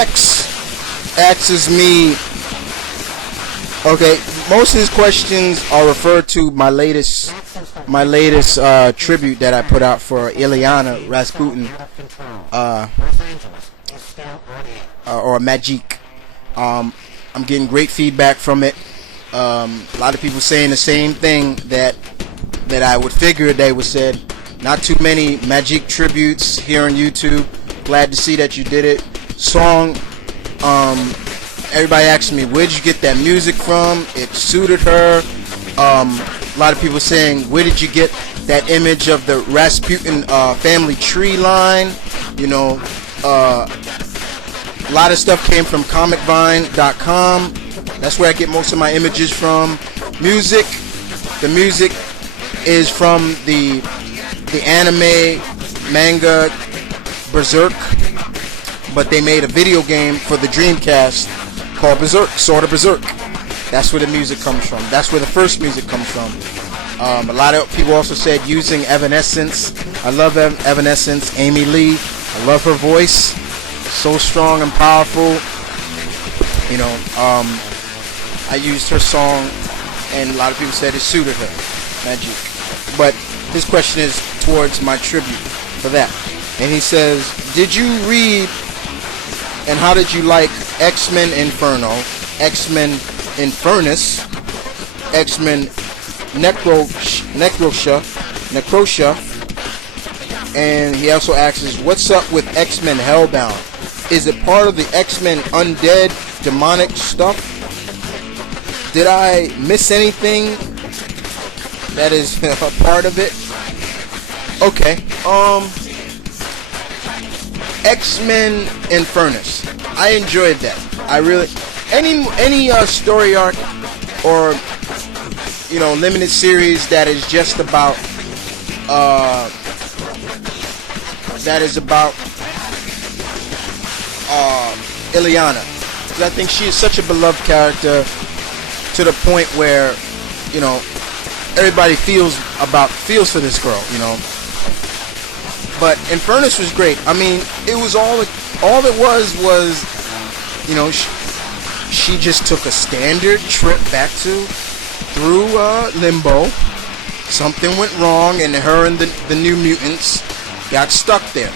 X asks me. Okay, most of his questions are referred to my latest tribute that I put out for Ilyana Rasputin, or Magic. I'm getting great feedback from it. A lot of people saying the same thing that I would figure they would said. Not too many Magic tributes here on YouTube. Glad to see that you did it. Song. Everybody asking me, where'd you get that music from? It suited her. A lot of people saying, where did you get that image of the Rasputin family tree line? You know, a lot of stuff came from comicvine.com. That's where I get most of my images from. Music. The music is from the anime manga Berserk, but they made a video game for the Dreamcast called Berserk, Sword of Berserk. That's where the music comes from. That's where the first music comes from. A lot of people also said using Evanescence. I love Evanescence. Amy Lee. I love her voice. So strong and powerful. You know, I used her song, and a lot of people said it suited her. Magic. But his question is towards my tribute for that. And he says, did you read and how did you like X-Men Inferno, X-Men Infernus, X-Men Necrosha, and he also asks, what's up with X-Men Hellbound? Is it part of the X-Men undead demonic stuff? Did I miss anything that is a part of it? Okay, X-Men Infernus. I enjoyed that. I really any story arc or limited series that is just about Ilyana, because I think she is such a beloved character to the point where everybody feels for this girl, But Infernus was great. I mean, it was all it was, she just took a standard trip back through Limbo. Something went wrong, and her and the New Mutants got stuck there.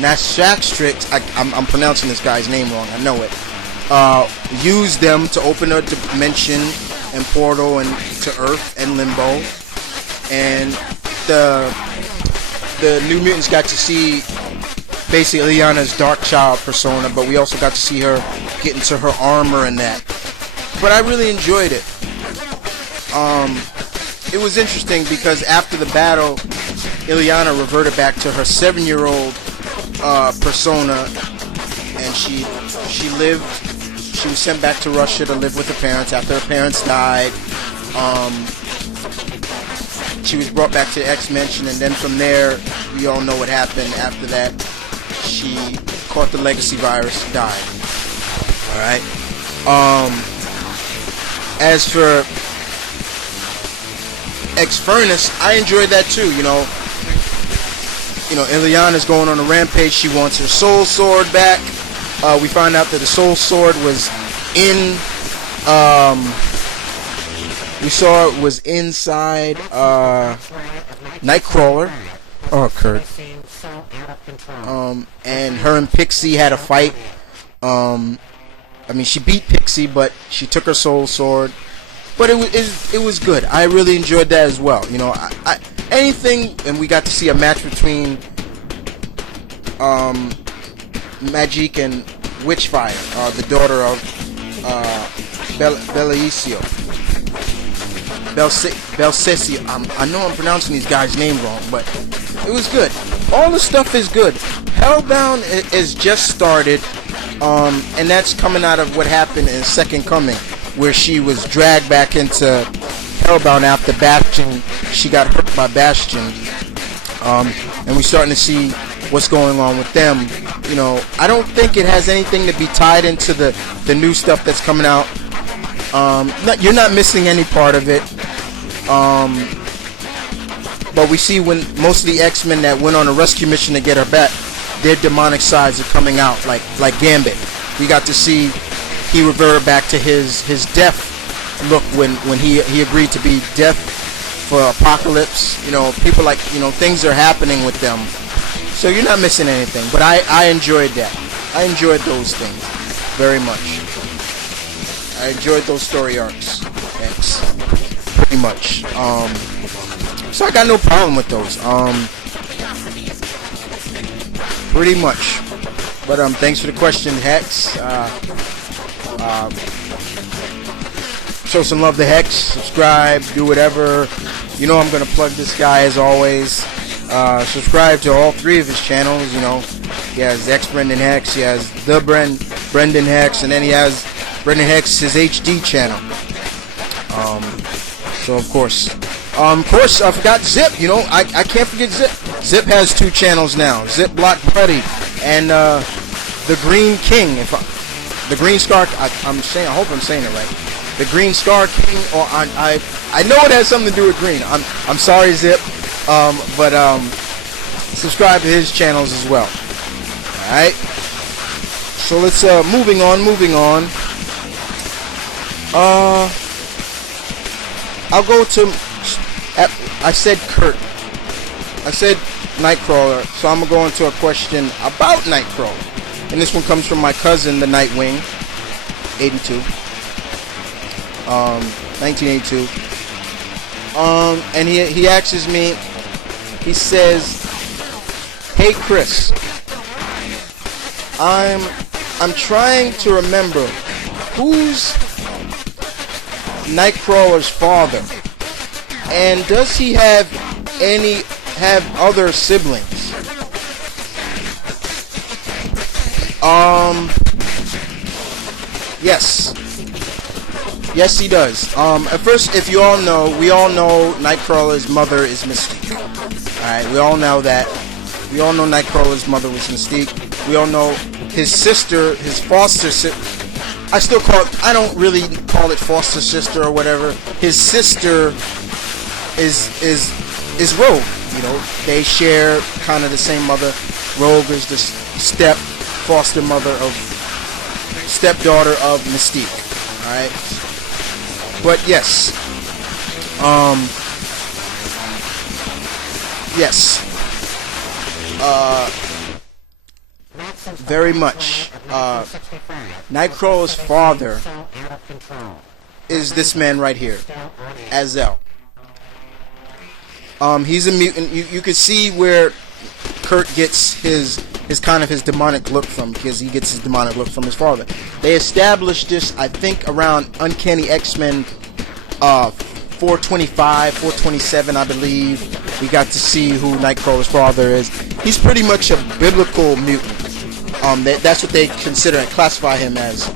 Nashakstrix, I'm pronouncing this guy's name wrong, I know it. Used them to open a dimension and portal and to Earth and Limbo, and the New Mutants got to see basically Ilyana's Dark Child persona, but we also got to see her get into her armor and that. But I really enjoyed it. It was interesting because after the battle, Ilyana reverted back to her 7-year-old persona, and she lived. She was sent back to Russia to live with her parents after her parents died. She was brought back to X-Mention, and then from there, we all know what happened. After that, she caught the legacy virus, died. Alright. As for X-Furnace, I enjoyed that too, Ilyana's going on a rampage. She wants her soul sword back. We find out that the soul sword was in, we saw it was inside, Nightcrawler. Oh, Kurt. And her and Pixie had a fight. She beat Pixie, but she took her soul sword. But it was good. I really enjoyed that as well. Anything, and we got to see a match between Magic and Witchfire, the daughter of Belsesio. I know I'm pronouncing these guys' name wrong, but it was good. All the stuff is good. Hellbound is just started, and that's coming out of what happened in Second Coming, where she was dragged back into Hellbound after Bastion. She got hurt by Bastion, and we're starting to see what's going on with them. I don't think it has anything to be tied into the new stuff that's coming out. You're not missing any part of it. but we see when most of the X-Men that went on a rescue mission to get her back, their demonic sides are coming out, like Gambit. We got to see he reverted back to his death look when he agreed to be death for Apocalypse. You know, people like, you know, things are happening with them, so you're not missing anything. But I enjoyed that. I enjoyed those things very much. I enjoyed those story arcs. Thanks. Pretty much. So I got no problem with those. Pretty much. But thanks for the question, Hex. Show some love to Hex. Subscribe. Do whatever. You know I'm gonna plug this guy as always. Subscribe to all three of his channels. You know, he has X Brendan Hex. He has the Brendan Hex, and then he has Brendan Hex, his HD channel. So of course, I forgot Zip. You know, I can't forget Zip. Zip has 2 channels now. Zip Block Buddy and the Green King. The Green Scar. I'm saying. I hope I'm saying it right. The Green Scar King. Or I know it has something to do with green. I'm sorry, Zip. But subscribe to his channels as well. All right. So let's moving on. I'll go to. I said Kurt. I said Nightcrawler, so I'm gonna go into a question about Nightcrawler, and this one comes from my cousin, the Nightwing, 1982. And he asks me. He says, "Hey Chris, I'm trying to remember who's Nightcrawler's father, and does he have other siblings?" Yes, he does. At first, if you all know, we all know Nightcrawler's mother is Mystique. Alright, we all know that. We all know Nightcrawler's mother was Mystique. We all know his sister, his foster sister. I don't really call it foster sister or whatever. His sister is Rogue. You know, they share kind of the same mother. Rogue is the stepdaughter of Mystique. Alright? But yes. Yes. Very much. Nightcrawler's father is this man right here, Azel. He's a mutant. You can see where Kurt gets his demonic look from, because he gets his demonic look from his father. They established this, I think, around Uncanny X-Men 425, 427, I believe. We got to see who Nightcrawler's father is. He's pretty much a biblical mutant. That's what they consider and classify him as.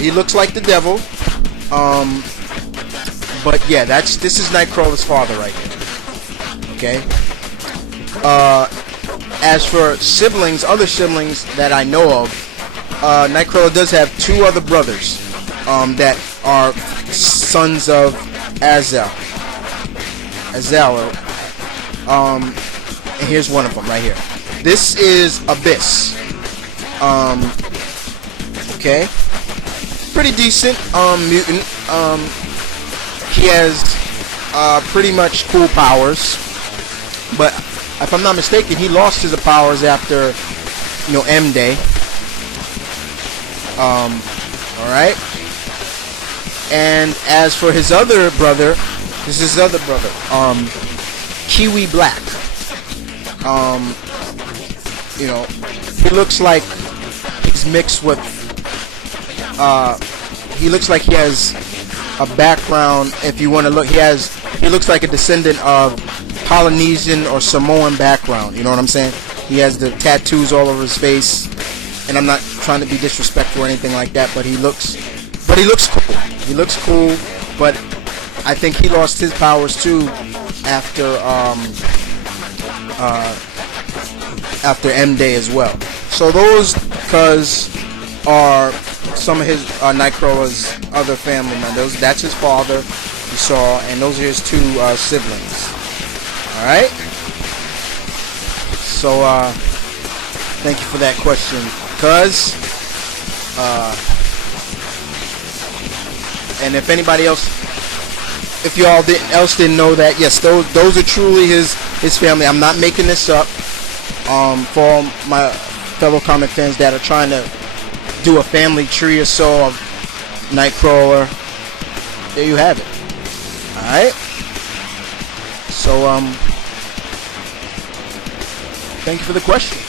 He looks like the devil. But yeah, this is Nightcrawler's father right here. Okay. As for siblings, other siblings that I know of, Nightcrawler does have 2 other brothers that are sons of Azel. And here's one of them right here. This is Abyss. Okay. Pretty decent mutant. He has pretty much cool powers, but if I'm not mistaken, he lost his powers after, you know, M-Day. Alright. And as for his other brother, this is his other brother, Kiwi Black. You know, he looks like he's mixed with, he looks like he has a background, if you want to look, he looks like a descendant of Polynesian or Samoan background, you know what I'm saying? He has the tattoos all over his face, and I'm not trying to be disrespectful or anything like that, but he looks cool. He looks cool, but I think he lost his powers too after M-Day as well. So those are some of his Nightcrawler's other family members. That's his father, you saw, and those are his 2 siblings. All right. So thank you for that question, cuz. And if anybody else, if y'all didn't know that, yes, those are truly his family. I'm not making this up. For all my fellow comic fans that are trying to do a family tree or so of Nightcrawler, there you have it. All right. So thank you for the question.